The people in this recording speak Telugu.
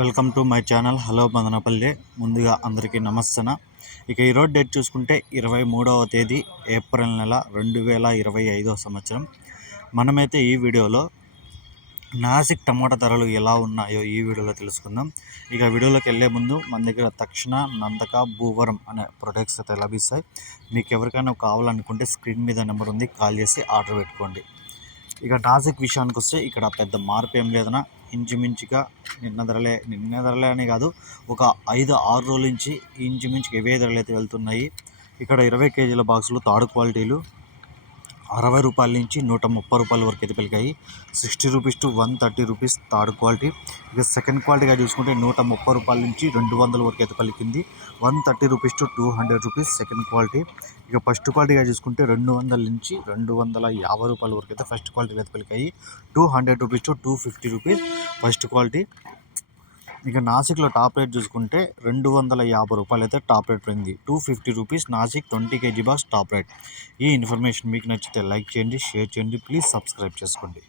Welcome to my channel. Hello Madanapalle. ముందుగా అందరికీ నమస్తన. ఇక ఈరోజు డేట్ చూసుకుంటే ఇరవై మూడవ తేదీ ఏప్రిల్ నెల రెండు వేల ఇరవై ఐదవ సంవత్సరం. మనమైతే ఈ వీడియోలో నాసిక్ టమాటా ధరలు ఎలా ఉన్నాయో ఈ వీడియోలో తెలుసుకుందాం. ఇక వీడియోలోకి వెళ్ళే ముందు మన దగ్గర తక్షణ నందక భూవరం అనే ప్రొడక్ట్స్ అయితే లభిస్తాయి. మీకు ఎవరికైనా కావాలనుకుంటే స్క్రీన్ మీద నెంబర్ ఉంది కాల్ చేసి ఆర్డర్ పెట్టుకోండి. ఇక నాసిక్ విషయానికి వస్తే ఇక్కడ పెద్ద మార్పు ఏం లేదన్నా. ఇంచుమించుగా నిన్న ధరలే నిన్న ధరలే అని కాదు ఒక ఐదు ఆరు రోజుల నుంచి ఇంచుమించుగా ఇవే ధరలు అయితే వెళ్తున్నాయి. ఇక్కడ ఇరవై కేజీల బాక్సులు తాడు క్వాలిటీలు అరవై రూపాయల నుంచి నూట ముప్పై రూపాయల వరకు అయితే పెరిగాయి. Sixty rupees to one thirty rupees third quality. ఇక సెకండ్ క్వాలిటీగా చూసుకుంటే నూట ముప్పై రూపాయల నుంచి రెండు వందల వరకు అయితే పలికింది. One thirty rupees to two hundred rupees second quality. ఇక ఫస్ట్ క్వాలిటీగా చూసుకుంటే రెండు వందల నుంచి రెండు వందల యాభై రూపాయల వరకు అయితే ఫస్ట్ క్వాలిటీ అయితే పలికాయి. Two hundred rupees to two fifty rupees first quality. ఇక నాసిక్లో టాప్ రేట్ చూసుకుంటే రెండు వందల యాభై రూపాయలు అయితే టాప్ రేట్ పడింది. Two fifty rupees Nasik twenty kg box top rate. ఈ ఇన్ఫర్మేషన్ మీకు నచ్చితే లైక్ చేయండి షేర్ చేయండి ప్లీజ్ సబ్స్క్రైబ్ చేసుకోండి.